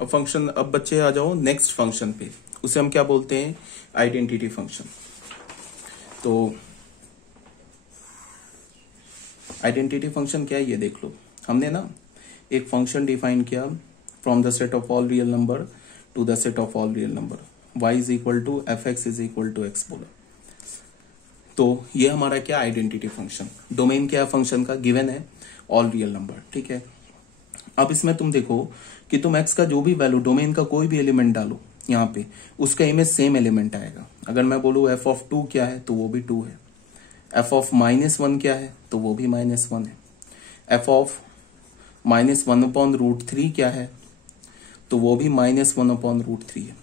अब बच्चे आ जाओ नेक्स्ट फंक्शन पे, उसे हम क्या बोलते हैं, आइडेंटिटी फंक्शन। तो आइडेंटिटी फंक्शन क्या है ये देख लो। हमने ना एक फंक्शन डिफाइन किया, from the set of all real number to the set of all real number, y is equal to f x is equal to x बोला। तो ये हमारा क्या, आइडेंटिटी फंक्शन। डोमेन क्या है फंक्शन का, गिवन है ऑल रियल नंबर, ठीक है। अब इसमें तुम देखो कि तुम x का जो भी वैल्यू, डोमेन का कोई भी एलिमेंट डालो यहाँ पे, उसका इमेज सेम एलिमेंट आएगा। अगर मैं बोलूँ f ऑफ 2 क्या है तो वो भी 2 है, f ऑफ -1 क्या है तो वो भी -1 है, f ऑफ -1/√3 क्या है तो वो भी -1/√3 है।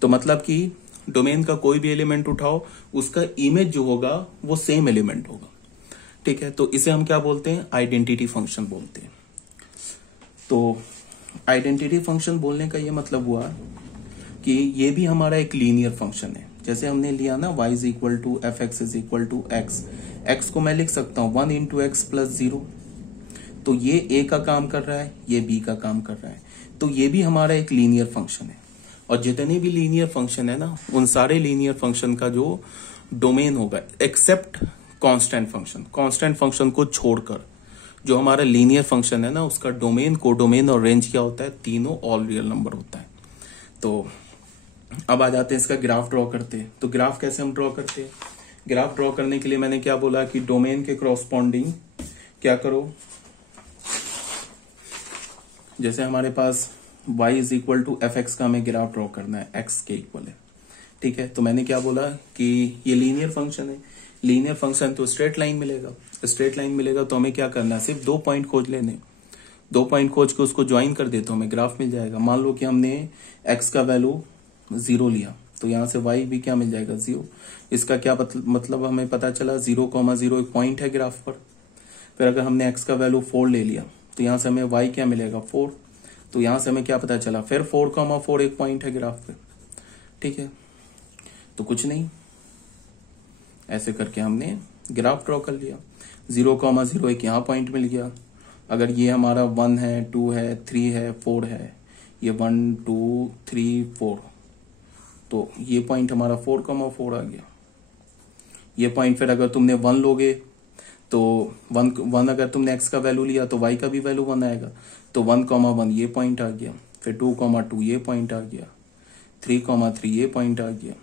तो मतलब कि डोमेन का कोई भी एलिमेंट उठाओ, उसका इमेज जो होगा वो सेम एलिमेंट होगा, ठीक है। तो इसे हम क्या बोलते हैं, आइडेंटिटी फंक्शन बोलते हैं। तो आइडेंटिटी फंक्शन बोलने का ये मतलब हुआ कि ये भी हमारा एक लीनियर फंक्शन है। जैसे हमने लिया ना y is equal to f x is equal to x, x को मैं लिख सकता हूं 1 इंटू एक्स प्लस 0। तो ये a का काम कर रहा है, ये b का काम कर रहा है, तो ये भी हमारा एक लीनियर फंक्शन है। और जितने भी लीनियर फंक्शन है ना, उन सारे लीनियर फंक्शन का जो डोमेन होगा, except constant function, constant function को छोड़कर जो हमारा लीनियर फंक्शन है ना, उसका डोमेन, कोडोमेन और रेंज क्या होता है, तीनों ऑल रियल नंबर होता है। तो अब आ जाते हैं इसका ग्राफ ड्रॉ करते हैं। तो ग्राफ कैसे हम ड्रॉ करते हैं, ग्राफ ड्रॉ करने के लिए मैंने क्या बोला कि डोमेन के क्रॉसपॉन्डिंग क्या करो, जैसे हमारे पास y is equal to f x का हमें ग्राफ ड्रॉ करना है, x के इक्वल है, ठीक है। तो मैंने क्या बोला कि ये लीनियर फंक्शन है, लीनियर फंक्शन तो स्ट्रेट लाइन मिलेगा, स्ट्रेट लाइन मिलेगा तो हमें क्या करना है, सिर्फ 2 पॉइंट खोज लेने, 2 पॉइंट खोज के उसको ज्वाइन कर दे तो हमें ग्राफ मिल जाएगा। मान लो कि हमने x का वैल्यू 0 लिया, तो यहां से y भी क्या मिल जाएगा, 0। इसका क्या मतलब हमें पता चला, 0,0 एक पॉइंट है ग्राफ पर। फिर अगर हमने x का वैल्यू 4 ले लिया, तो यहां से हमें y क्या मिलेगा, 4। तो यहां से हमें क्या पता चला, फिर 4,4 एक पॉइंट है ग्राफ पे, ठीक है। तो कुछ नहीं, ऐसे करके हमने ग्राफ ड्रॉ कर लिया। 0,0 एक यहाँ पॉइंट मिल गया। अगर ये हमारा 1 है, 2 है, 3 है, 4 है, ये 1 2 3 4, तो ये पॉइंट हमारा 4,4 आ गया। ये पॉइंट फिर अगर तुमने 1 लोगे तो 1 अगर तुमने x का वैल्यू लिया तो y का भी वैल्यू 1 आएगा, तो 1,1 ये पॉइंट आ गया। फिर 2,2 ये पॉइंट आ गया, 3,3 ये पॉइंट आ गया।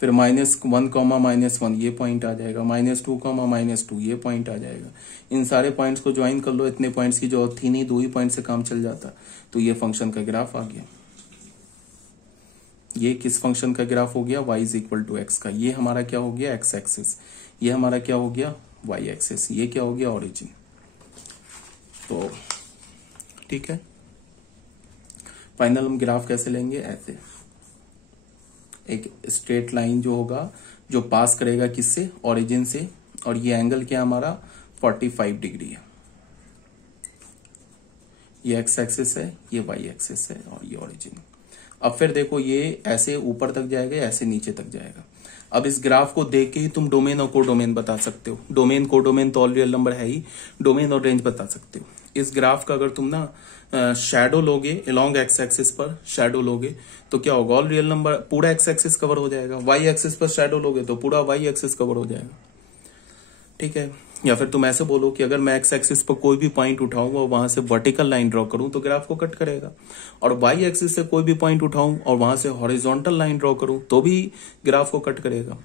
फिर -1,-1 ये पॉइंट आ जाएगा, -2,-2 ये पॉइंट आ जाएगा। इन सारे पॉइंट्स को ज्वाइन कर लो, इतने पॉइंट्स की जरूरत थी नहीं, 2 ही पॉइंट से काम चल जाता। तो ये फंक्शन का ग्राफ आ गया। ये किस फंक्शन का ग्राफ हो गया, y is equal to x का। ये हमारा क्या हो गया, एक्स एक्सिस। ये हमारा क्या हो गया, y एक्सिस। ये क्या हो गया, ओरिजिन। तो ठीक है, फाइनल हम ग्राफ कैसे लेंगे, ऐसे एक स्ट्रेट लाइन जो होगा, जो पास करेगा किससे, ओरिजिन से, और ये एंगल क्या हमारा 45 डिग्री है। ये एक्स एक्सिस है, ये वाई एक्सिस है, और ये ओरिजिन। अब फिर देखो, ये ऐसे ऊपर तक जाएगा, ऐसे नीचे तक जाएगा। अब इस ग्राफ को देख के ही तुम डोमेन और कोडोमेन बता सकते हो। डोमेन कोडोमेन तो ऑल रियल नंबर है ही, डोमेन और रेंज बता सकते हो। इस ग्राफ का अगर तुम ना शैडो लोगे, अलोंग एक्स एक्सिस पर शैडो लोगे तो क्या होगा, ऑल रियल नंबर पूरा एक्स एक्सिस कवर हो जाएगा। वाई एक्सिस पर शैडो लोगे तो पूरा वाई एक्सिस कवर हो जाएगा, ठीक है। या फिर तुम ऐसे बोलो कि अगर मैं एक्स एक्सिस पर कोई भी पॉइंट उठाऊंगा और वहां से वर्टिकल लाइन ड्रॉ करूं तो ग्राफ को कट करेगा, और वाई एक्सिस से कोई भी पॉइंट उठाऊं और वहां से हॉरिजॉन्टल लाइन ड्रॉ करूं तो भी ग्राफ को कट करेगा।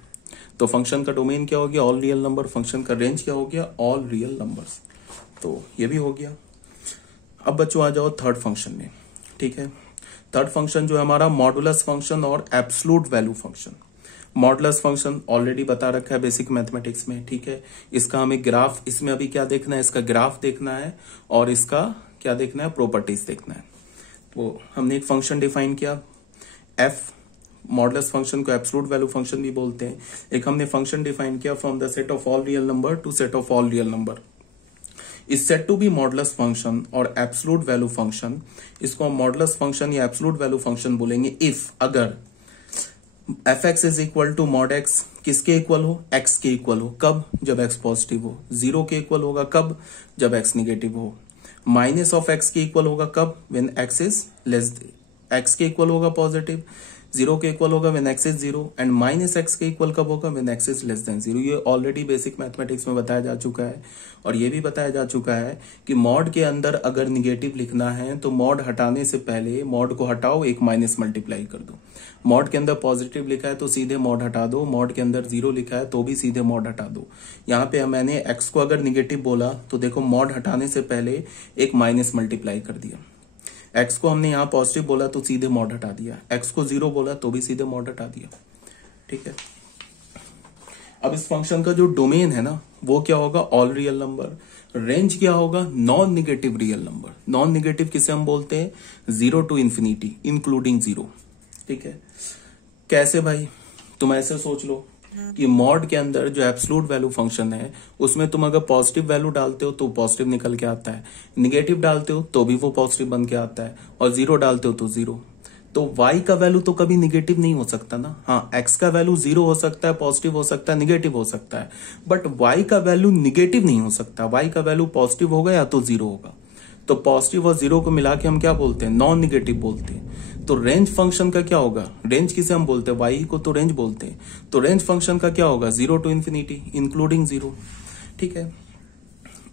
तो फंक्शन का डोमेन क्या हो गया, ऑल रियल नंबर। फंक्शन का रेंज क्या हो गया, ऑल रियल नंबर्स। तो ये भी हो गया। अब बच्चों आ जाओ थर्ड फंक्शन में, ठीक है। थर्ड फंक्शन जो है हमारा मॉडुलस फंक्शन और absolute value function. Modulus function already बता रखा है बेसिक मैथमेटिक्स में, ठीक है। इसका हमें ग्राफ, इसमें अभी क्या देखना है, इसका ग्राफ देखना है और इसका क्या देखना है, प्रॉपर्टीज देखना है। तो हमने एक फंक्शन डिफाइन किया एफ, मॉडुलस फंक्शन को एब्सोल्यूट वैल्यू फंक्शन भी बोलते हैं। एक हमने फंक्शन डिफाइन किया from the set of all real number to set of all real number. इस set to be modulus function और एब्सोल्यूट वैल्यू फंक्शन, इसको हम मॉडुलस फंक्शन या एब्सोल्यूट वैल्यू फंक्शन बोलेंगे इफ, अगर F x is equal to mod X किसके equal हो, X के इक्वल हो। कब, जब एक्स पॉजिटिव हो। 0 के इक्वल होगा कब, जब एक्स निगेटिव हो। माइनस ऑफ एक्स के इक्वल होगा कब, when x is less, x के इक्वल होगा पॉजिटिव, जीरो के इक्वल होगा when x is zero, and minus x के इक्वल कब होगा, when x is less than zero. ये ऑलरेडी बेसिक मैथमेटिक्स में बताया जा चुका है। और ये भी बताया जा चुका है कि मॉड के अंदर अगर निगेटिव लिखना है तो मॉड हटाने से पहले मॉड को हटाओ, एक माइनस मल्टीप्लाई कर दो। मॉड के अंदर पॉजिटिव लिखा है तो सीधे मॉड हटा दो, मॉड के अंदर जीरो लिखा है तो भी सीधे मॉड हटा दो। यहाँ पे मैंने एक्स को अगर निगेटिव बोला तो देखो मॉड हटाने से पहले एक माइनस मल्टीप्लाई कर दिया। एक्स को हमने यहाँ पॉजिटिव बोला तो सीधे मॉड हटा दिया, एक्स को जीरो बोला तो भी सीधे मॉड हटा दिया। ठीक है, अब इस फंक्शन का जो डोमेन है ना वो क्या होगा, ऑल रियल नंबर। रेंज क्या होगा, non negative real number. Non negative किसे हम बोलते हैं, 0 to इंफिनिटी इंक्लूडिंग जीरो। ठीक है, कैसे भाई, तुम ऐसे सोच लो कि मॉड के अंदर जो एब्सोल्यूट वैल्यू फंक्शन है उसमें तुम अगर पॉजिटिव वैल्यू डालते हो तो पॉजिटिव निकल के आता है, निगेटिव डालते हो तो भी वो पॉजिटिव बन के आता है, और जीरो डालते हो तो जीरो। तो y का वैल्यू तो कभी निगेटिव नहीं हो सकता ना। हाँ, x का वैल्यू जीरो हो सकता है, पॉजिटिव हो सकता है, निगेटिव हो सकता है, बट y का वैल्यू निगेटिव नहीं हो सकता। y का वैल्यू पॉजिटिव होगा या तो जीरो होगा। तो पॉजिटिव और जीरो को मिला के हम क्या बोलते हैं, नॉन निगेटिव बोलते हैं। तो रेंज फंक्शन का क्या होगा, रेंज किसे हम बोलते हैं, y को तो रेंज बोलते हैं। तो रेंज फंक्शन का क्या होगा, 0 to इंफिनिटी इंक्लूडिंग जीरो। ठीक है,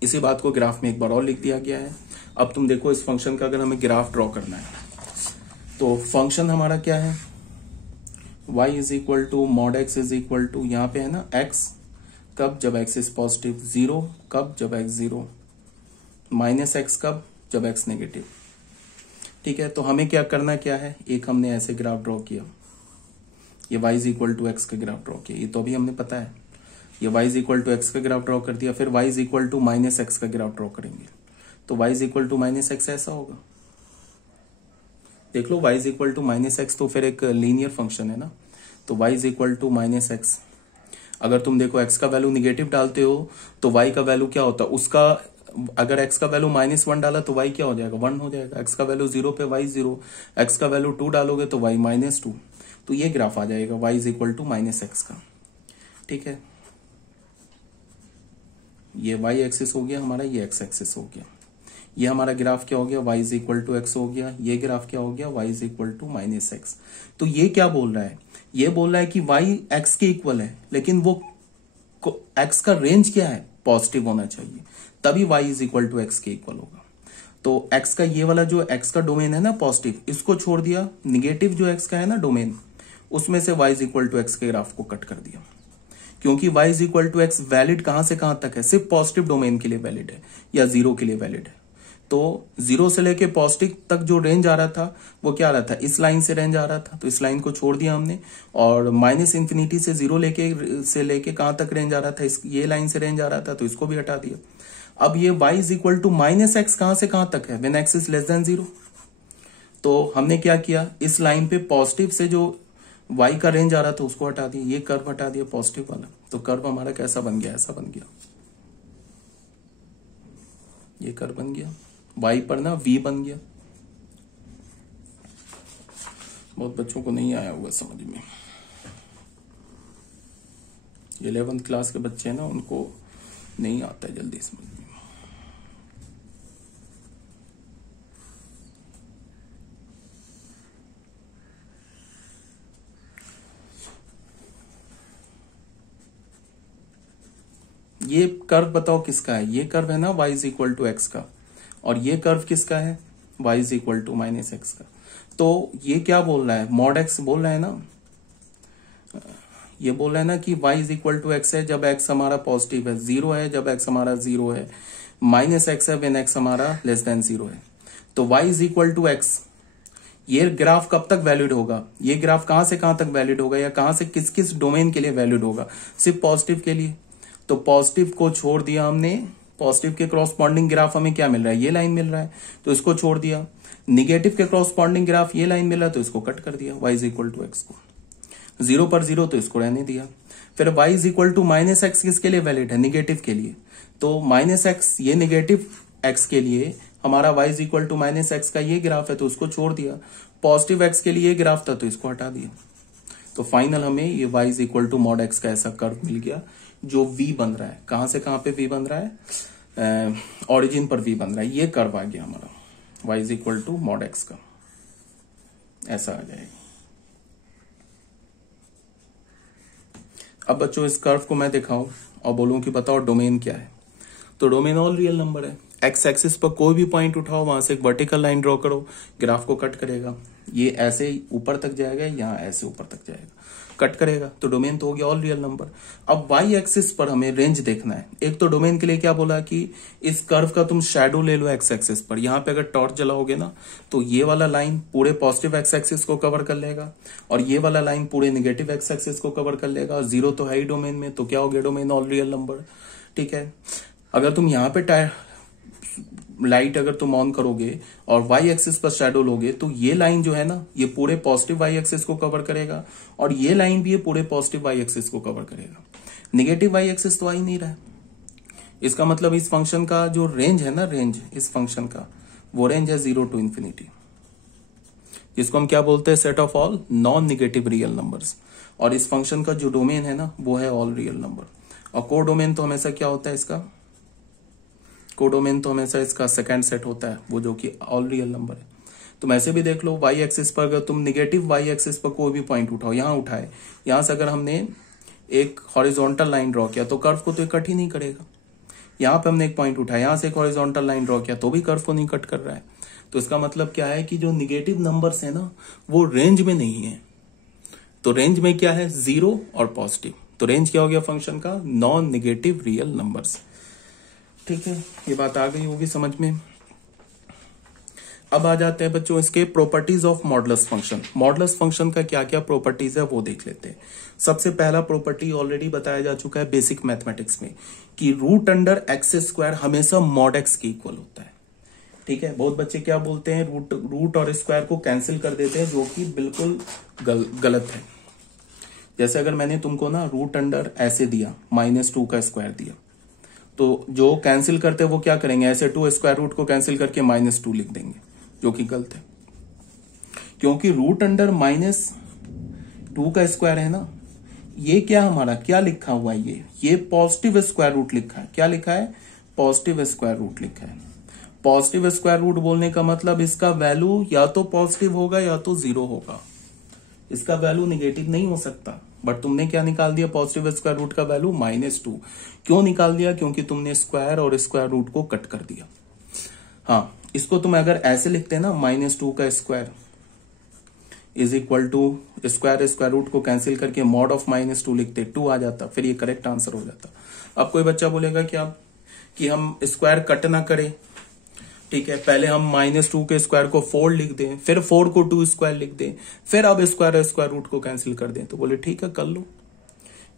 इसी बात को ग्राफ में एक बार और लिख दिया गया है। अब तुम देखो इस फंक्शन का अगर हमें ग्राफ ड्रॉ करना है तो फंक्शन हमारा क्या है, y is equal to mod x is equal to, यहाँ पे है ना x कब, जब x इज पॉजिटिव, जीरो कब, जब x जीरो, माइनस x कब, जब x नेगेटिव। ठीक है, तो हमें क्या करना क्या है, एक हमने ऐसे ग्राफ ड्रॉ किया, ये y is equal to x का ग्राफ ड्रॉ किया, ये तो अभी हमने पता है। ये y is equal to x का ग्राफ ड्रॉ कर दिया, फिर y is equal to minus x का ग्राफ ड्रॉ करेंगे तो y is equal to minus x ऐसा होगा। देख लो y is equal to minus x तो फिर एक लीनियर फंक्शन है ना, तो y is equal to minus x. अगर तुम देखो x का वैल्यू निगेटिव डालते हो तो y का वैल्यू क्या होता है उसका, अगर x का वैल्यू -1 डाला तो y क्या हो जाएगा, 1 हो जाएगा। x का वैल्यू 0 पे y 0, x का वैल्यू 2 डालोगे तो y -2, तो ये ग्राफ आ जाएगा y is equal to minus x का। ठीक है, ये y एक्सिस हो गया हमारा, ये x एक्सिस हो गया। ये हमारा ग्राफ क्या हो गया, y is equal to x हो गया। ये ग्राफ क्या हो गया, y is equal to minus x. तो ये क्या बोल रहा है, ये बोल रहा है कि y x के इक्वल है, लेकिन वो x का रेंज क्या है, पॉजिटिव होना चाहिए, तभी y is equal to x के इक्वल होगा। तो x का ये वाला जो x का डोमेन है ना पॉजिटिव, इसको छोड़ दिया, निगेटिव जो x का है ना डोमेन, उसमें से y is equal to x के ग्राफ को कट कर दिया। क्योंकि y is equal to x valid कहां से कहां तक है, सिर्फ पॉजिटिव डोमेन के लिए वैलिड है या जीरो के लिए वैलिड है। तो जीरो से लेके पॉजिटिव तक जो रेंज आ रहा था वो क्या आ रहा था, इस लाइन से रेंज आ रहा था, तो इस लाइन को छोड़ दिया हमने। और माइनस इंफिनिटी से जीरो लेके कहां तक रेंज आ रहा था, ये लाइन से रेंज आ रहा था, तो इसको भी हटा दिया। अब ये y is equal to minus x कहां से कहां तक है, when x is less than zero. तो हमने क्या किया, इस लाइन पे पॉजिटिव से जो y का रेंज आ रहा था उसको हटा दिया, ये कर्व हटा दिया पॉजिटिव वाला, तो कर्व हमारा कैसा बन गया, ऐसा बन गया, ये कर्व बन गया, y पर ना v बन गया। बहुत बच्चों को नहीं आया होगा समझ में, 11th क्लास के बच्चे हैं ना, उनको नहीं आता है जल्दी समझ में। ये कर्व बताओ किसका है, ये कर्व है ना y is equal to x का, और ये कर्व किसका है, y is equal to minus x का। तो ये क्या बोल रहा है, मॉड एक्स बोल रहा है ना, ये बोल रहा है ना कि y is equal to x है जब x हमारा पॉजिटिव है, जीरो है जब x हमारा जीरो है, माइनस एक्स है व्हेन x हमारा लेस देन जीरो है। तो y is equal to x, ये ग्राफ कब तक वैलिड होगा, ये ग्राफ कहां से कहां तक वैलिड होगा, या कहां से किस किस डोमेन के लिए वैलिड होगा, सिर्फ पॉजिटिव के लिए। तो पॉजिटिव को छोड़ दिया हमने, पॉजिटिव के क्रॉसपॉन्डिंग ग्राफ हमें क्या मिल रहा है, ये लाइन मिल रहा है, तो इसको छोड़ दिया। निगेटिव के क्रॉसपॉन्डिंग ग्राफ ये लाइन मिल रहा है, तो इसको कट कर दिया, y is equal to x को, जीरो पर जीरो तो इसको रहने दिया। फिर y is equal to minus x किसके लिए वैलिड है, निगेटिव के लिए, तो माइनस एक्स ये निगेटिव एक्स के लिए हमारा y is equal to minus x का ये ग्राफ है, तो उसको छोड़ दिया। पॉजिटिव एक्स के लिए ये ग्राफ था, तो इसको हटा दिया। तो फाइनल हमें ये y is equal to mod x का ऐसा कर्व मिल गया जो v बन रहा है। कहां से कहां पे v बन रहा है, ऑरिजिन पर v बन रहा है, ये कर्व आ गया हमारा y is equal to mod x का, ऐसा आ जाएगा। अब बच्चों इस कर्व को मैं दिखाऊं और बोलूं कि बताओ डोमेन क्या है, तो डोमेन ऑल रियल नंबर है। एक्स एक्सिस पर कोई भी पॉइंट उठाओ, वहां से एक वर्टिकल लाइन ड्रॉ करो, ग्राफ को कट करेगा, ये ऐसे ऊपर तक जाएगा, यहाँ ऐसे ऊपर तक जाएगा, कट करेगा, तो डोमेन तो हो गया ऑल रियल नंबर। अब वाई एक्सिस पर हमें रेंज देखना है। एक तो डोमेन के लिए क्या बोला कि इस कर्व का तुम शैडो ले लो एक्स एक्सिस पर, यहाँ पे अगर टॉर्च जलाओगे ना तो ये वाला लाइन पूरे पॉजिटिव एक्स एक्सिस को कवर कर लेगा और ये वाला लाइन पूरे निगेटिव एक्स एक्सिस को कवर कर लेगा, और जीरो तो है ही डोमेन में, तो क्या हो गया डोमेन ऑल रियल नंबर। ठीक है, अगर तुम यहाँ पे लाइट अगर तुम ऑन करोगे और वाई एक्सिस पर शैडो लोगे तो ये लाइन जो है ना ये पूरे पॉजिटिव वाई एक्सिस को कवर करेगा और ये लाइन भी ये पूरे पॉजिटिव वाई एक्सिस को कवर करेगा। नेगेटिव वाई एक्सिस तो आ ही नहीं रहा है, इसका मतलब इस फंक्शन का जो रेंज है ना, रेंज इस फंक्शन का वो रेंज है 0 to इंफिनिटी, जिसको हम क्या बोलते हैं, set of all non negative real numbers. और इस फंक्शन का जो डोमेन है ना वो है ऑल रियल नंबर। और को डोमेन तो हमेशा क्या होता है, इसका कोडोमेन तो हमेशा इसका सेकंड सेट होता है, वो जो कि ऑल रियल नंबर है। तुम ऐसे भी देख लो, वाई एक्सिस पर अगर तुम निगेटिव वाई एक्सिस पर कोई भी पॉइंट उठाओ, यहाँ उठाए, यहाँ से अगर हमने एक हॉरिजॉन्टल लाइन ड्रॉ किया तो कर्व को तो कट ही नहीं करेगा। यहाँ पे हमने एक पॉइंट उठाया, यहाँ से एक हॉरिजॉन्टल लाइन ड्रॉ किया तो भी कर्व को नहीं कट कर रहा है। तो इसका मतलब क्या है कि जो निगेटिव नंबर्स है ना वो रेंज में नहीं है। तो रेंज में क्या है, 0 और पॉजिटिव, तो रेंज क्या हो गया फंक्शन का, नॉन निगेटिव रियल नंबर्स। ठीक है, ये बात आ गई होगी समझ में। अब आ जाते हैं बच्चों इसके properties of modulus function. Modulus function का क्या क्या प्रॉपर्टीज है वो देख लेते हैं। सबसे पहला प्रॉपर्टी ऑलरेडी बताया जा चुका है बेसिक मैथमेटिक्स में कि रूट अंडर एक्स स्क्वायर हमेशा मॉड एक्स के इक्वल होता है। ठीक है, बहुत बच्चे क्या बोलते हैं, रूट और स्क्वायर को कैंसिल कर देते हैं, जो कि बिल्कुल गलत है। जैसे अगर मैंने तुमको ना रूट अंडर ऐसे दिया, -2 का स्क्वायर दिया, तो जो कैंसिल करते हैं वो क्या करेंगे, ऐसे 2 स्क्वायर रूट को कैंसिल करके -2 लिख देंगे, जो कि गलत है। क्योंकि रूट अंडर -2 का स्क्वायर है ना, ये क्या हमारा क्या लिखा हुआ है, ये पॉजिटिव स्क्वायर रूट लिखा है। क्या लिखा है, पॉजिटिव स्क्वायर रूट लिखा है। पॉजिटिव स्क्वायर रूट बोलने का मतलब इसका वैल्यू या तो पॉजिटिव होगा या तो 0 होगा, इसका वैल्यू निगेटिव नहीं हो सकता। बट तुमने क्या निकाल दिया, पॉजिटिव स्क्वायर रूट का वैल्यू -2। क्यों निकाल दिया, क्योंकि तुमने स्क्वायर और स्क्वायर रूट को कट कर दिया। हाँ, इसको तुम अगर ऐसे लिखते ना, -2 का square is equal to square root को कैंसिल करके मॉड ऑफ -2 लिखते, 2 आ जाता, फिर ये करेक्ट आंसर हो जाता। अब कोई बच्चा बोलेगा क्या कि हम स्क्वायर कट ना करें, ठीक है, पहले हम -2 के स्क्वायर को 4 लिख दें, फिर 4 को 2 स्क्वायर लिख दें, फिर अब स्क्वायर रूट को कैंसिल कर दें। तो बोले ठीक है कर लो,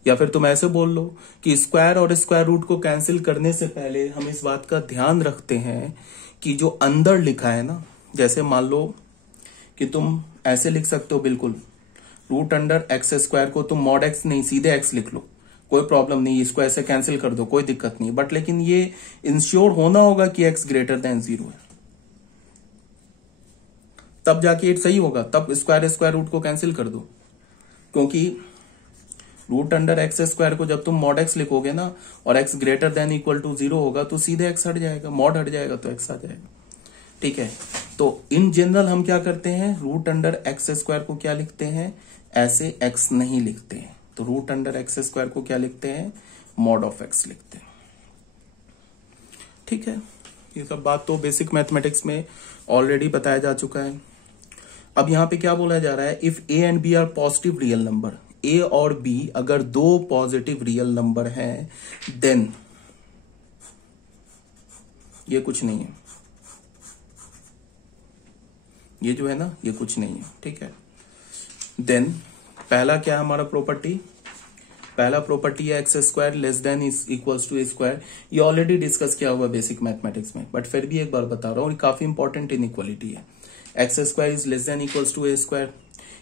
या फिर तुम ऐसे बोल लो कि स्क्वायर और स्क्वायर रूट को कैंसिल करने से पहले हम इस बात का ध्यान रखते हैं कि जो अंदर लिखा है ना, जैसे मान लो कि तुम ऐसे लिख सकते हो, बिल्कुल रूट अंडर एक्स स्क्वायर को तुम मॉड एक्स नहीं सीधे एक्स लिख लो, कोई प्रॉब्लम नहीं, इसको ऐसे कैंसिल कर दो, कोई दिक्कत नहीं। बट लेकिन ये इंश्योर होना होगा कि x ग्रेटर देन 0 है, तब जाके ये सही होगा, तब स्क्वायर रूट को कैंसिल कर दो। क्योंकि रूट अंडर एक्स स्क्वायर को जब तुम मॉड एक्स लिखोगे ना और x greater than equal to 0 होगा तो सीधे x हट जाएगा, मॉड हट जाएगा तो x आ जाएगा। ठीक है, तो इन जनरल हम क्या करते हैं, रूट अंडर एक्स स्क्वायर को क्या लिखते हैं, ऐसे x नहीं लिखते हैं, तो रूट अंडर एक्स स्क्वायर को क्या लिखते हैं, मॉड ऑफ एक्स लिखते हैं। ठीक है, ये सब बात तो बेसिक मैथमेटिक्स में ऑलरेडी बताया जा चुका है। अब यहां पे क्या बोला जा रहा है, if a and b are positive real number, a और b अगर दो पॉजिटिव रियल नंबर हैं, देन ये कुछ नहीं है, ये जो है ना ये कुछ नहीं है। ठीक है, देन पहला क्या है हमारा प्रॉपर्टी, पहला प्रॉपर्टी है x square less than is equals to A square. ये ऑलरेडी डिस्कस किया हुआ बेसिक मैथमेटिक्स में, बट फिर भी एक बार बता रहा हूँ, काफी इंपॉर्टेंट इनइक्वालिटी है। X square is less than equals to A square,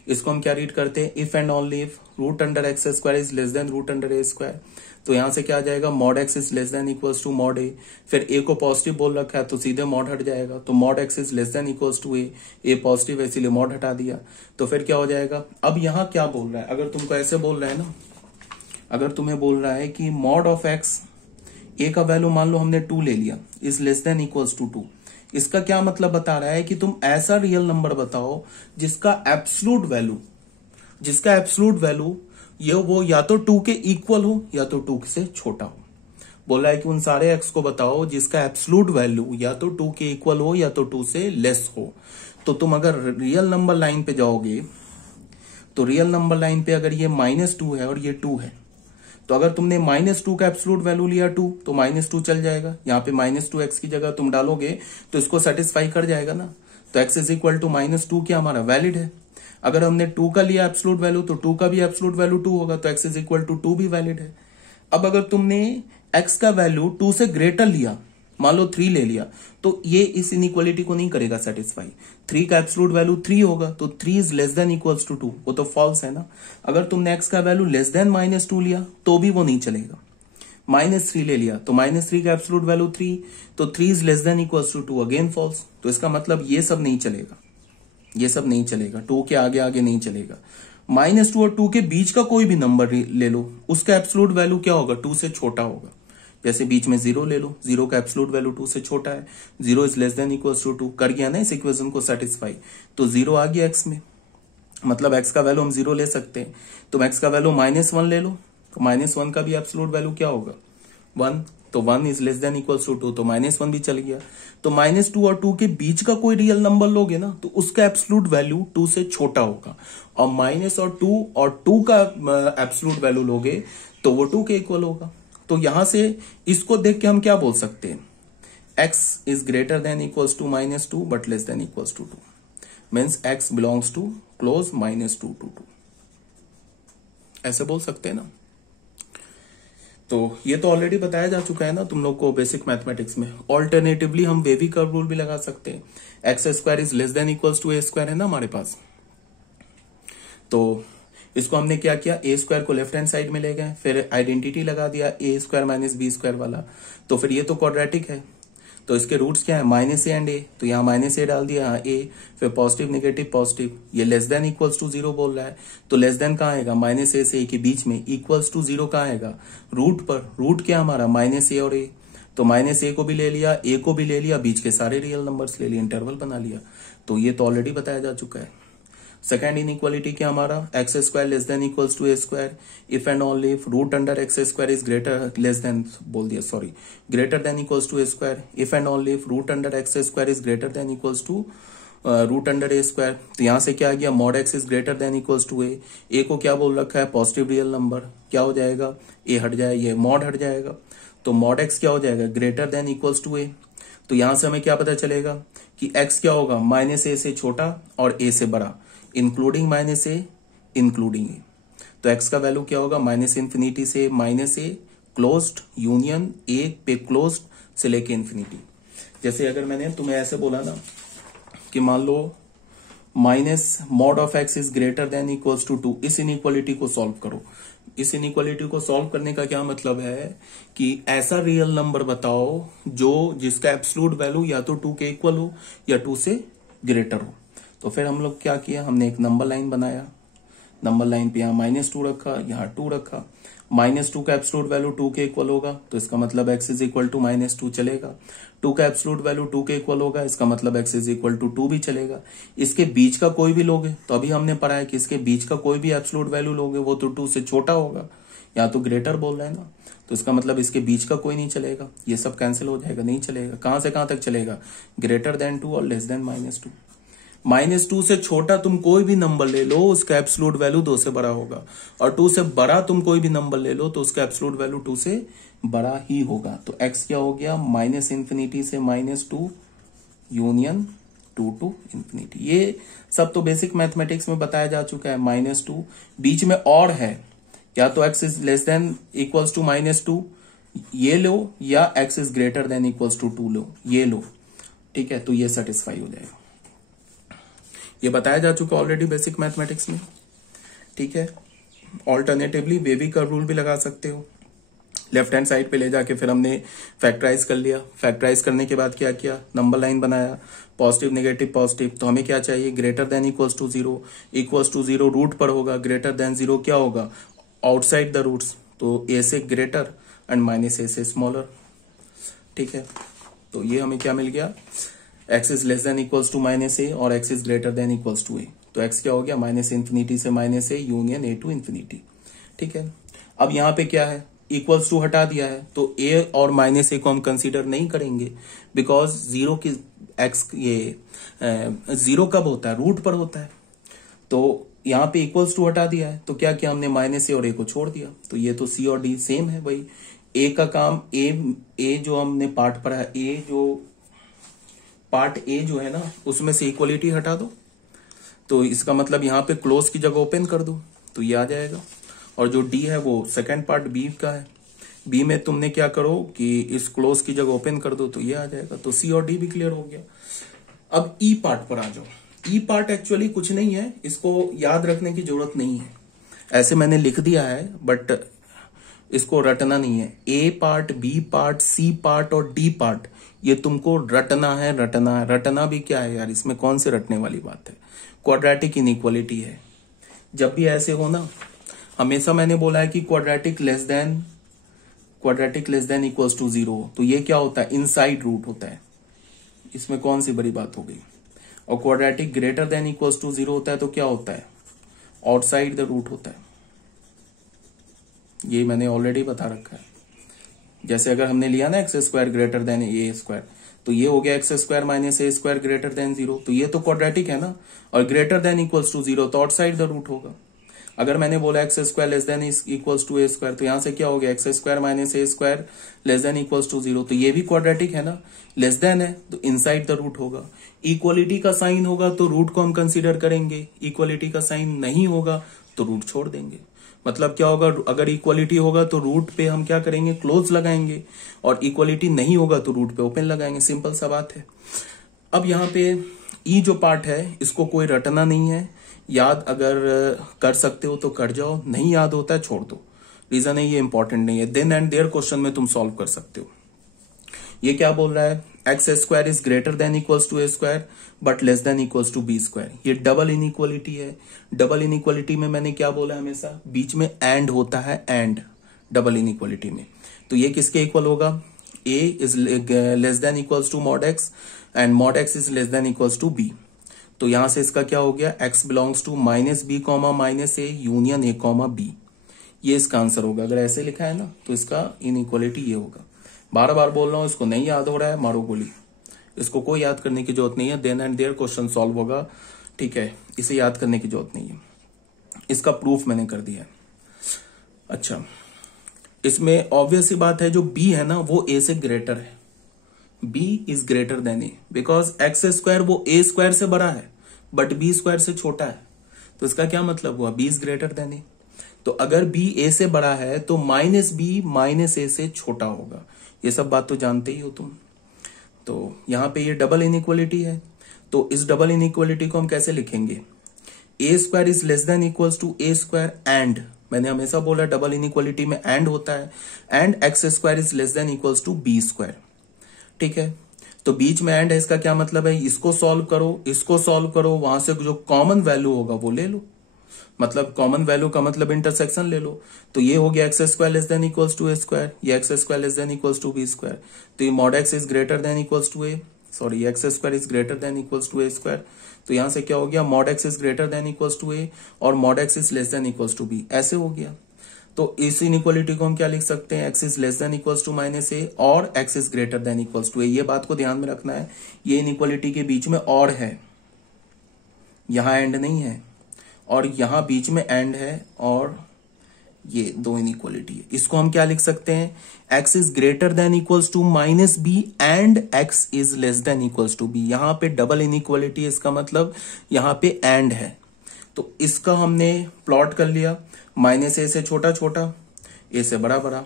इसको हम क्या रीड करते हैं, if and only if root under X square is less than root under A square. तो यहां से क्या आ जाएगा, mod x is less than equals to mod A, फिर ए को पॉजिटिव बोल रखा है तो सीधे मॉड हट जाएगा, तो mod x is less than equals to a positive है इसीलिए मॉड हटा दिया, तो फिर क्या हो जाएगा। अब यहां क्या बोल रहा है, अगर तुमको ऐसे बोल रहा है ना, अगर तुम्हें बोल रहा है कि मॉड ऑफ एक्स ए का वैल्यू मान लो हमने 2 ले लिया, is less than equals to 2। इसका क्या मतलब बता रहा है कि तुम ऐसा रियल नंबर बताओ जिसका एब्सोल्यूट वैल्यू ये वो या तो 2 के इक्वल हो या तो 2 से छोटा हो। बोला है कि उन सारे एक्स को बताओ जिसका एब्सोल्यूट वैल्यू या तो 2 के इक्वल हो या तो 2 से लेस हो। तो तुम अगर रियल नंबर लाइन पे जाओगे तो रियल नंबर लाइन पे अगर ये -2 है और ये 2 है, तो अगर तुमने -2 का एब्सोल्यूट वैल्यू लिया 2, तो -2 चल जाएगा। यहाँ पे -2x की जगह तुम डालोगे तो इसको सेटिस्फाई कर जाएगा ना। तो x इज इक्वल टू -2 क्या हमारा वैलिड है। अगर हमने 2 का लिया एब्सोल्यूट वैल्यू तो 2 का भी एब्सोल्यूट वैल्यू 2 होगा, तो x इज इक्वल टू 2 भी वैलिड है। अब अगर तुमने x का वैल्यू 2 से ग्रेटर लिया, मान लो 3 ले लिया, तो ये इस इनइक्वालिटी को नहीं करेगा सेटिस्फाई। 3 का एब्सोल्यूट वैल्यू 3 होगा, तो 3 is less than equals to 2, वो तो फॉल्स है ना। अगर तुमने x का वैल्यू लेस देन -2 लिया तो भी वो नहीं चलेगा। -3 ले लिया तो -3 का एब्सोल्यूट वैल्यू 3, तो 3 is less than equals to 2, again false. तो इसका मतलब ये सब नहीं चलेगा, 2 के आगे आगे नहीं चलेगा। -2 और 2 के बीच का कोई भी नंबर ले लो, उसका एब्सोल्यूट वैल्यू क्या होगा, 2 से छोटा होगा। जैसे बीच में 0 ले लो, 0 का एब्सोल्यूट वैल्यू 2 से छोटा है, 0 is less than equals to 2, कर गया ना इस इक्वेशन को सेटिस्फाई। तो 0 आ गया x में, मतलब x का वैल्यू हम 0 ले सकते हैं। तो x का वैल्यू -1 ले लो, तो -1 का भी एब्सोल्यूट वैल्यू क्या होगा 1, तो 1 is less than equals to 2, तो -1 भी चल गया। तो -2 और 2 के बीच का कोई रियल नंबर लोगे ना तो उसका एब्सोल्यूट वैल्यू 2 से छोटा होगा, और -2 का एब्सोल्यूट वैल्यू लोगे तो वो 2 के इक्वल होगा। तो यहां से इसको देख के हम क्या बोल सकते हैं, x is greater than equals to -2 but less than equals to 2, means x belongs to close -2 to 2, ऐसे बोल सकते हैं ना। तो ये तो ऑलरेडी बताया जा चुका है ना तुम लोग को बेसिक मैथमेटिक्स में। ऑल्टरनेटिवली हम वेवी कर्व रूल भी लगा सकते हैं, x² is less than equals to a² है ना हमारे पास। तो इसको हमने क्या किया, a² को लेफ्ट हैंड साइड में ले गए, फिर आइडेंटिटी लगा दिया a² - b² वाला, तो फिर ये तो क्वाड्रेटिक है। तो इसके रूट्स क्या है, -a एंड a, तो यहाँ -a डाल दिया, यहाँ a, फिर पॉजिटिव नेगेटिव पॉजिटिव, ये लेस देन इक्वल्स टू 0 बोल रहा है, तो लेस देन कहाँ आएगा, -a से a के बीच में, इक्वल्स टू 0 कहाँ आएगा, रूट पर। रूट क्या हमारा -a और a, तो -a को भी ले लिया, a को भी ले लिया, बीच के सारे रियल नंबर्स ले लिए, इंटरवल बना लिया। तो ये तो ऑलरेडी बताया जा चुका है। सेकेंड इनइक्वालिटी क्या हमारा, x² less than equals to a², if and only if root under x² is greater than equals to a², if and only if root under x² is greater than equals to root under a²। तो यहां से क्या आ गया, mod x is greater than equals to a को क्या बोल रखा है, पॉजिटिव रियल नंबर, क्या हो जाएगा, a हट जाएगा, ये मॉड हट जाएगा, तो मॉड x क्या हो जाएगा, greater than equals to a। तो यहां से हमें क्या पता चलेगा कि x क्या होगा, -a से छोटा और a से बड़ा, इंक्लूडिंग -a इंक्लूडिंग a। तो x का वैल्यू क्या होगा, -∞ से -a क्लोज्ड यूनियन a पे क्लोज्ड से लेके इन्फिनिटी। जैसे अगर मैंने तुम्हें ऐसे बोला ना कि मान लो -mod of x is greater than equals to 2, इस इनइक्वालिटी को सॉल्व करो। इस इनइक्वालिटी को सॉल्व करने का क्या मतलब है कि ऐसा रियल नंबर बताओ जो जिसका एब्सोल्यूट वैल्यू या तो 2 के इक्वल हो या 2 से ग्रेटर हो। तो फिर हम लोग क्या किया, हमने एक नंबर लाइन बनाया, नंबर लाइन पे यहाँ -2 रखा, यहाँ 2 रखा। -2 का एब्सोल्यूट वैल्यू 2 के इक्वल होगा, तो इसका मतलब x इज इक्वल टू -2 चलेगा। 2 का एब्सोल्यूट वैल्यू 2 के इक्वल होगा, इसका मतलब x इज इक्वल टू 2 भी चलेगा। इसके बीच का कोई भी लोगे, तो अभी हमने पढ़ा है कि इसके बीच का कोई भी एब्सोल्यूट वैल्यू लोगे वो तो 2 से छोटा होगा, यहाँ तो ग्रेटर बोल रहे हैं ना, तो इसका मतलब इसके बीच का कोई नहीं चलेगा, ये सब कैंसिल हो जाएगा, नहीं चलेगा। कहां से कहां तक चलेगा, ग्रेटर देन 2 और लेस देन -2। -2 से छोटा तुम कोई भी नंबर ले लो, उसका एब्सोल्यूट वैल्यू 2 से बड़ा होगा, और 2 से बड़ा तुम कोई भी नंबर ले लो तो उसका एब्सोल्यूट वैल्यू 2 से बड़ा ही होगा। तो x क्या हो गया, -∞ से -2 यूनियन 2 to ∞। ये सब तो बेसिक मैथमेटिक्स में बताया जा चुका है। -2 बीच में और है, या तो x is less than equals to -2 ये लो, या x is greater than equals to 2 लो, ये लो, ठीक है, तो ये सेटिस्फाई हो जाएगा। ये बताया जा चुका ऑलरेडी बेसिक मैथमेटिक्स में, ठीक है। ऑल्टरनेटिवली वेवी कर्व रूल भी लगा सकते हो, लेफ्ट हैंड साइड पे ले जाके फिर हमने फैक्टराइज कर लिया। फैक्टराइज करने के बाद क्या किया, नंबर लाइन बनाया, पॉजिटिव नेगेटिव पॉजिटिव। तो हमें क्या चाहिए, greater than equals to 0, equals to 0 root पर होगा, ग्रेटर देन 0 क्या होगा, आउटसाइड द रूट्स, तो a से ग्रेटर एंड -a से स्मॉलर। ठीक है, तो ये हमें क्या मिल गया, x is less than equals to minus a और x is greater than equals to a. तो x क्या हो गया, माइनस इन्फिनिटी से minus a union a to infinity. ठीक है, अब यहाँ पे क्या है, इक्वल्स टू हटा दिया है तो a और माइनस ए को हम कंसीडर नहीं करेंगे, बिकॉज जीरो की x ये जीरो कब होता है, रूट पर होता है। तो यहाँ पे इक्वल्स टू हटा दिया है तो क्या किया हमने, माइनस ए और ए को छोड़ दिया। तो ये तो सी और डी सेम है भाई। ए का काम, ए जो हमने पार्ट पढ़ा है, ए जो पार्ट ए जो है ना उसमें से इक्वलिटी हटा दो, तो इसका मतलब यहाँ पे क्लोज की जगह ओपन कर दो तो ये आ जाएगा। और जो डी है वो सेकंड पार्ट बी का है, बी में तुमने क्या करो कि इस क्लोज की जगह ओपन कर दो तो ये आ जाएगा। तो सी और डी भी क्लियर हो गया। अब ई पार्ट पर आ जाओ। ई पार्ट एक्चुअली कुछ नहीं है, इसको याद रखने की जरूरत नहीं है, ऐसे मैंने लिख दिया है बट इसको रटना नहीं है। A part, B part, C part और डी पार्ट ये तुमको रटना है। रटना भी क्या है यार, इसमें कौन से रटने वाली बात है, क्वाड्रेटिक इनइक्वालिटी है। जब भी ऐसे हो ना, हमेशा मैंने बोला है कि quadratic less than equals to zero, तो ये क्या होता है, इनसाइड रूट होता है, इसमें कौन सी बड़ी बात हो गई। और quadratic greater than equals to zero होता है तो क्या होता है, आउटसाइड द रूट होता है। ये मैंने ऑलरेडी बता रखा है। जैसे अगर हमने लिया ना x square greater than a square, तो ये हो गया x square minus a square greater than zero, तो ये तो क्वाड्रेटिक है ना। और greater than equals to zero तो आउटसाइड द रूट होगा। अगर मैंने बोला x square less than equals to A square, तो यहां से क्या हो गया, x square minus a square less than equals to zero, तो ये भी क्वाड्रेटिक है ना। लेस देन है तो इनसाइड द रूट होगा। इक्वलिटी का साइन होगा तो रूट को हम कंसीडर करेंगे, इक्वलिटी का साइन नहीं होगा तो रूट छोड़ देंगे। मतलब क्या होगा, अगर इक्वलिटी होगा तो रूट पे हम क्या करेंगे, क्लोज लगाएंगे, और इक्वलिटी नहीं होगा तो रूट पे ओपन लगाएंगे। सिंपल सा बात है। अब यहाँ पे ई जो पार्ट है इसको कोई रटना नहीं है, याद अगर कर सकते हो तो कर जाओ, नहीं याद होता है छोड़ दो। रीजन है ये इंपॉर्टेंट नहीं है, देन एंड देयर क्वेश्चन में तुम सॉल्व कर सकते हो। ये क्या बोल रहा है, x square is greater than equals to A square but less than equals to b square. ये डबल इनइक्वालिटी है। डबल इनइक्वालिटी में मैंने क्या बोला, हमेशा बीच में एंड होता है, एंड डबल इनइक्वालिटी में। तो ये किसके इक्वल होगा, a is less than equals to mod x and mod x is less than equals to b. तो यहां से इसका क्या हो गया, x belongs to minus b comma minus a union a comma b. ये इसका आंसर होगा। अगर ऐसे लिखा है ना तो इसका इनइक्वालिटी ये होगा। बार बार बोल रहा हूं, इसको नहीं याद हो रहा है मारो गोली, इसको कोई याद करने की जरूरत नहीं है। Then and there question solve होगा, ठीक है, इसे याद करने की जरूरत नहीं है। इसका प्रूफ मैंने कर दिया है। अच्छा, इसमें ऑब्वियस सी बात है, जो बी है ना वो ए से ग्रेटर है। B is greater than a because x square वो ए स्क्वायर से बड़ा है बट बी स्क्वायर से छोटा है। तो इसका क्या मतलब हुआ, बी इज ग्रेटर देन ए। तो अगर बी ए से बड़ा है तो माइनस बी माइनस ए से छोटा होगा। ये सब बात तो जानते ही हो तुम। तो यहां पे ये डबल इनइक्वालिटी है, तो इस डबल इनइक्वालिटी को हम कैसे लिखेंगे, a square is less than equals to A square and, मैंने हमेशा बोला डबल इनइक्वालिटी में एंड होता है, and x square is less than equals to b square. ठीक है, तो बीच में एंड है, इसका क्या मतलब है, इसको सॉल्व करो, इसको सॉल्व करो, वहां से जो कॉमन वैल्यू होगा वो ले लो। मतलब कॉमन वैल्यू का मतलब इंटरसेक्शन ले लो। तो ये हो गया x square less than equals to A square, ये x square less than equals to b square. तो ये mod x is greater than equals to a, sorry x square is greater than equals to A square. तो यहां से क्या हो गया, mod x is greater than equals to a और mod x is less than equals to b, ऐसे हो गया। तो इस इनइक्वालिटी को हम क्या लिख सकते हैं, x is less than equals to minus a और x is greater than equals to a. ये बात को ध्यान में रखना है, ये इनइक्वालिटी के बीच में और है, यहां एंड नहीं है, और यहां बीच में एंड है, और ये दो इनइक्वालिटी है। इसको हम क्या लिख सकते हैं, x is greater than equals to minus b and x is less than equals to b. यहां पे डबल इनइक्वालिटी है, इसका मतलब यहां पे एंड है। तो इसका हमने प्लॉट कर लिया, माइनस ए से छोटा छोटा, ए से बड़ा बड़ा।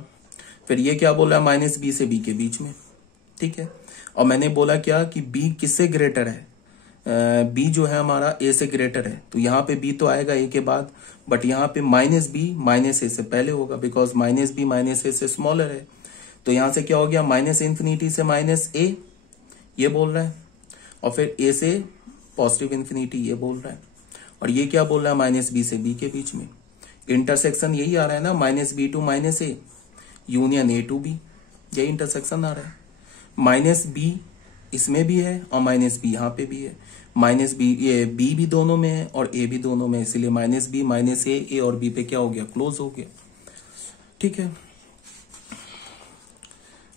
फिर ये क्या बोला, माइनस बी से बी के बीच में। ठीक है, और मैंने बोला क्या कि बी किससे ग्रेटर है, बी जो है हमारा ए से ग्रेटर है। तो यहाँ पे बी तो आएगा ए के बाद, बट यहाँ पे माइनस बी माइनस ए से पहले होगा बिकॉज माइनस बी माइनस ए से स्मॉलर है। तो यहां से क्या हो गया, माइनस इन्फिनिटी से माइनस ए, ये बोल रहा है, और फिर ए से पॉजिटिव इन्फिनिटी, ये बोल रहा है। और ये क्या बोल रहा है, माइनस बी से बी के बीच में। इंटरसेक्शन यही आ रहा है ना, minus b to minus a union a to b, यही इंटरसेक्शन आ रहा है। माइनस बी इसमें भी है और माइनस बी यहाँ पे भी है, माइनस बी, ये बी भी दोनों में है और ए भी दोनों में है, इसलिए माइनस बी माइनस ए और बी पे क्या हो गया, क्लोज हो गया। ठीक है,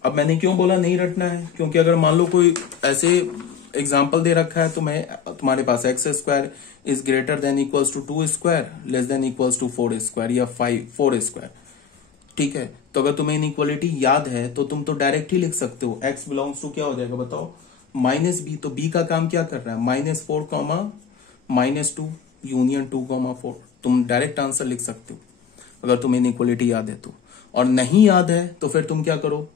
अब मैंने क्यों बोला नहीं रटना है, क्योंकि अगर मान लो कोई ऐसे एग्जाम्पल दे रखा है तो मैं तुम्हारे पास x square is greater than equals to 2 square less than equals to 4 square या 4 स्क्वायर। ठीक है, तो अगर तुम्हें इनइक्वालिटी याद है तो तुम तो डायरेक्ट ही लिख सकते हो, एक्स बिलोंग्स टू क्या हो जाएगा बताओ, माइनस बी। तो बी का काम क्या कर रहा है, -4 कॉमा -2 यूनियन 2 कॉमा 4। तुम डायरेक्ट आंसर लिख सकते हो अगर तुम्हें इनइक्वालिटी याद है तो। और नहीं याद है तो फिर तुम क्या करो,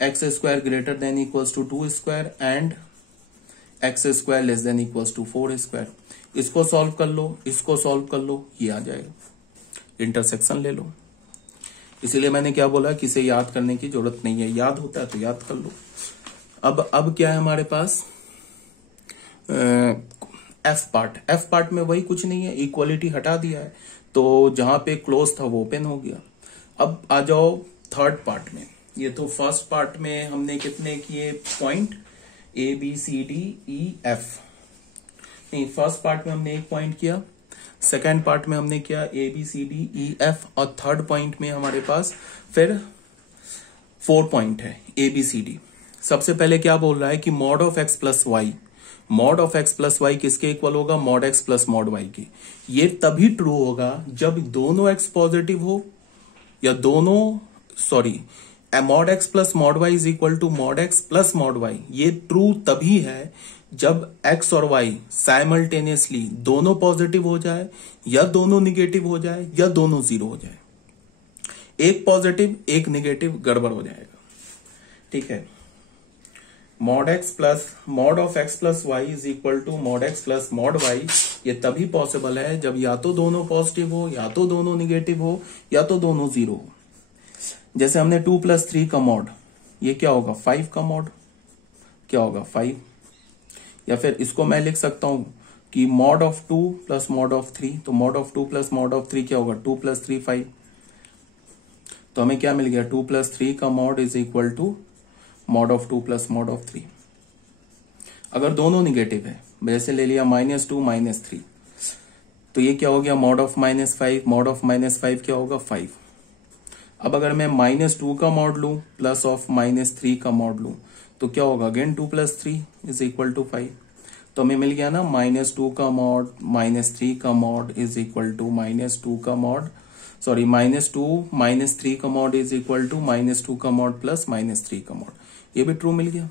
x square greater than equals to 2 square and x square less than equals to 4 square. इसको सॉल्व कर लो, इसको सॉल्व कर लो, ये आ जाएगा, इंटरसेक्शन ले लो। इसीलिए मैंने क्या बोला कि इसे याद करने की जरूरत नहीं है, याद होता है तो याद कर लो। अब क्या है हमारे पास, एफ पार्ट में वही कुछ नहीं है, इक्वालिटी हटा दिया है तो जहां पे क्लोज था वो ओपन हो गया। अब आ जाओ थर्ड पार्ट में। ये तो फर्स्ट पार्ट में हमने कितने किए point, a b c d e f, नहीं फर्स्ट पार्ट में हमने एक पॉइंट किया, सेकेंड पार्ट में हमने किया a b c d e f, और थर्ड पॉइंट में हमारे पास फिर 4 पॉइंट है ए बी सी डी। सबसे पहले क्या बोल रहा है कि mod of x plus y, mod of x plus y किसके इक्वल होगा, mod x plus mod y के। ये तभी ट्रू होगा जब दोनों एक्स पॉजिटिव हो या mod x plus mod y is equal to mod x plus mod y. ये ट्रू तभी है जब एक्स और वाई साइमल्टेनियसली दोनों पॉजिटिव हो जाए या दोनों निगेटिव हो जाए या दोनों जीरो हो जाए। एक पॉजिटिव एक निगेटिव गड़बड़ हो जाएगा। ठीक है, mod of x plus y is equal to mod x plus mod y, ये तभी पॉसिबल है जब या तो दोनों पॉजिटिव हो या तो दोनों निगेटिव हो या तो दोनों जीरो हो। जैसे हमने 2 + 3 का मॉड, ये क्या होगा 5 का मॉड, क्या होगा 5। या फिर इसको मैं लिख सकता हूं कि मॉड ऑफ 2 + मॉड ऑफ 3, तो मॉड ऑफ 2 + मॉड ऑफ 3 क्या होगा 2 + 3 5। तो हमें क्या मिल गया 2 + 3 का mod is equal to mod of 2 + mod of 3। अगर दोनों निगेटिव है, जैसे ले लिया -2 -3, तो ये क्या हो गया मॉड ऑफ -5, मॉड ऑफ -5 क्या होगा 5। अब अगर मैं -2 का मॉड लूं प्लस ऑफ -3 का मॉड लूं तो क्या होगा अगेन 2 + 3 इज इक्वल टू 5। तो हमें मिल गया ना -2 का मॉड -3 का मॉड इज इक्वल टू -2 का मॉड, सॉरी -2 -3 का मॉड इज इक्वल टू -2 का मॉड प्लस -3 का मॉड। ये भी ट्रू मिल गया।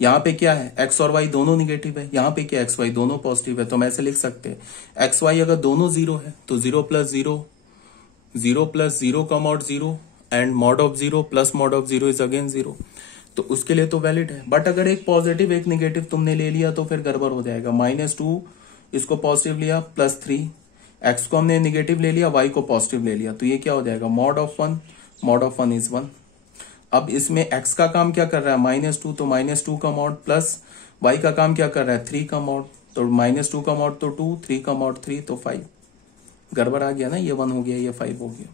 यहाँ पे क्या है एक्स और वाई दोनों निगेटिव है, यहाँ पे क्या एक्स वाई दोनों पॉजिटिव है। तो हम ऐसे लिख सकते हैं एक्स वाई अगर दोनों जीरो है तो 0 + 0, 0 + 0 का mod 0 and mod of 0 plus mod of 0 is again 0, तो उसके लिए तो वैलिड है। बट अगर एक पॉजिटिव एक निगेटिव तुमने ले लिया तो फिर गड़बड़ हो जाएगा। -2 इसको पॉजिटिव लिया +3, एक्स को हमने निगेटिव ले लिया, वाई को पॉजिटिव ले लिया, तो ये क्या हो जाएगा मॉड ऑफ 1 इज 1। अब इसमें एक्स का काम क्या कर रहा है -2, तो -2 का मॉड प्लस वाई का काम क्या कर रहा है 3 का मॉड, तो -2 का मॉड तो 2, 3 का मॉड 3 तो 5। गड़बड़ आ गया ना, ये 1 हो गया ये 5 हो गया।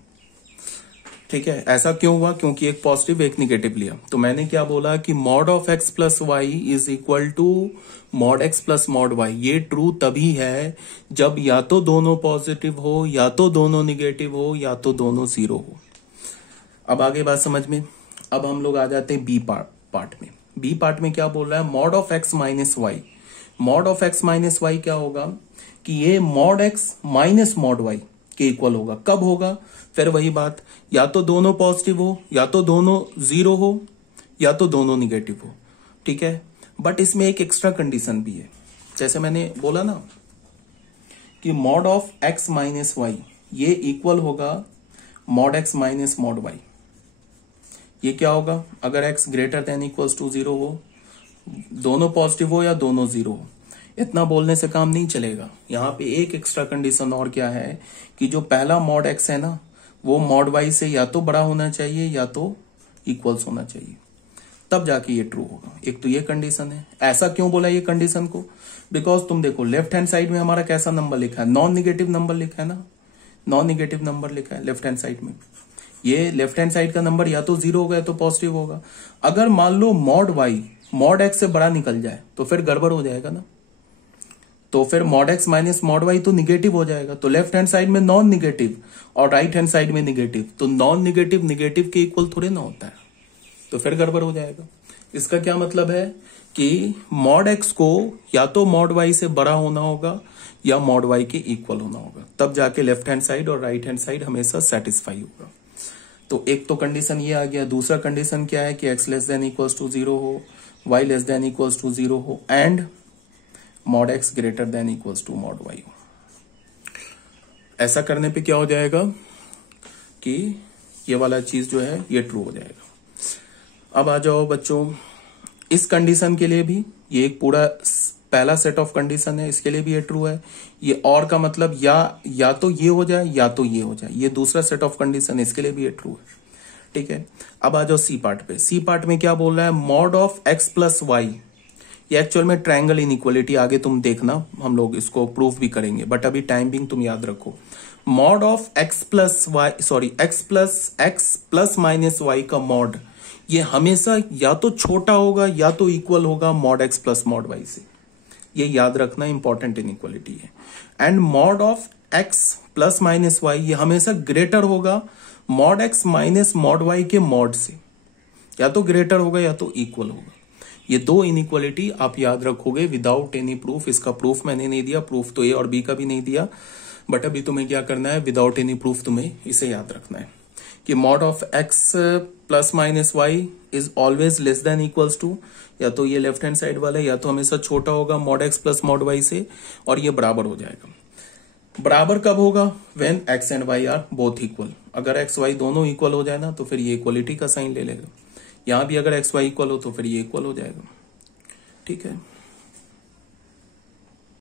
ठीक है, ऐसा क्यों हुआ, क्योंकि एक पॉजिटिव एक निगेटिव लिया। तो मैंने क्या बोला कि mod of x plus y is equal to mod x plus mod y. ये ट्रू तभी है जब या तो दोनों पॉजिटिव हो या तो दोनों निगेटिव हो या तो दोनों जीरो हो। अब आगे बात समझ में। अब हम लोग आ जाते हैं बी पार्ट में। बी पार्ट में क्या बोल रहा है mod of x minus y. Mod of x minus y क्या होगा कि ये mod x minus mod y के इक्वल होगा। कब होगा, फिर वही बात, या तो दोनों पॉजिटिव हो या तो दोनों जीरो हो या तो दोनों निगेटिव हो। ठीक है, बट इसमें एक एक्स्ट्रा कंडीशन भी है। जैसे मैंने बोला ना कि mod of x minus y ये इक्वल होगा mod x minus mod y. ये क्या होगा अगर x greater than equals to 0 हो, दोनों पॉजिटिव हो या दोनों जीरो हो। इतना बोलने से काम नहीं चलेगा। यहाँ पे एक एक्स्ट्रा कंडीशन और क्या है कि जो पहला मॉड एक्स है ना वो मॉड वाई से या तो बड़ा होना चाहिए या तो इक्वल्स होना चाहिए, तब जाके ये ट्रू होगा। एक तो ये कंडीशन है। ऐसा क्यों बोला ये कंडीशन को, बिकॉज तुम देखो लेफ्ट हैंड साइड में हमारा कैसा नंबर लिखा है, नॉन निगेटिव नंबर लिखा है ना, नॉन निगेटिव नंबर लिखा है लेफ्ट हैंड साइड में। ये लेफ्ट हैंड साइड का नंबर या तो 0 होगा या तो पॉजिटिव होगा। अगर मान लो मॉड वाई मॉड एक्स से बड़ा निकल जाए तो फिर गड़बड़ हो जाएगा ना। तो फिर mod x minus mod y तो निगेटिव हो जाएगा। तो लेफ्ट हैंड साइड में नॉन निगेटिव और राइट हैंड साइड में निगेटिव, तो नॉन निगेटिव निगेटिव के इक्वल थोड़े ना होता है, तो फिर गड़बड़ हो जाएगा। इसका क्या मतलब है कि मॉड एक्स को या तो मॉड वाई से बड़ा होना होगा या मॉड वाई के इक्वल होना होगा, तब जाके लेफ्ट हैंड साइड और राइट हैंड साइड हमेशा सेटिस्फाई होगा। तो एक तो कंडीशन ये आ गया। दूसरा कंडीशन क्या है कि x less than equals to 0 हो, y less than equals to 0 हो and mod x greater than equals to mod y हो। ऐसा करने पे क्या हो जाएगा कि ये वाला चीज जो है ये ट्रू हो जाएगा। अब आ जाओ बच्चों, इस कंडीशन के लिए भी ये एक पूरा पहला सेट ऑफ कंडीशन है, इसके लिए भी ये ट्रू है। ये और का मतलब या तो ये हो जाए या तो ये हो जाए, ये दूसरा सेट ऑफ कंडीशन है, इसके लिए भी ये ट्रू है। ठीक है, अब आ जाओ सी पार्ट पे। सी पार्ट में क्या बोल रहा है, mod of x plus y. ये एक्चुअल में ट्रायंगल इनइक्वालिटी, आगे तुम देखना हम लोग इसको प्रूफ भी करेंगे, बट अभी टाइम बिंग तुम याद रखो। Mod of x plus y x plus minus y का मॉड ये हमेशा या तो छोटा होगा या तो इक्वल होगा mod x plus mod y से। ये याद रखना, इंपॉर्टेंट इनइक्वालिटी है। And mod of x plus minus y ये हमेशा ग्रेटर होगा mod x minus mod y के मॉड से, या तो ग्रेटर होगा या तो इक्वल होगा। ये दो इनइक्वालिटी आप याद रखोगे विदाउट एनी प्रूफ। इसका प्रूफ मैंने नहीं दिया, प्रूफ तो ए और बी का भी नहीं दिया, बट अभी तुम्हें क्या करना है, विदाउट एनी प्रूफ तुम्हें इसे याद रखना है कि mod of x plus minus y is always less than equals to, या तो ये लेफ्ट हैंड साइड वाला या तो हमेशा छोटा होगा mod x plus mod y से, और ये बराबर हो जाएगा। बराबर कब होगा, when x and y are both equal. अगर एक्स वाई दोनों इक्वल हो जाए ना तो फिर ये इक्वलिटी का साइन ले लेगा। यहां भी अगर एक्स वाई इक्वल हो तो फिर ये इक्वल हो जाएगा। ठीक है।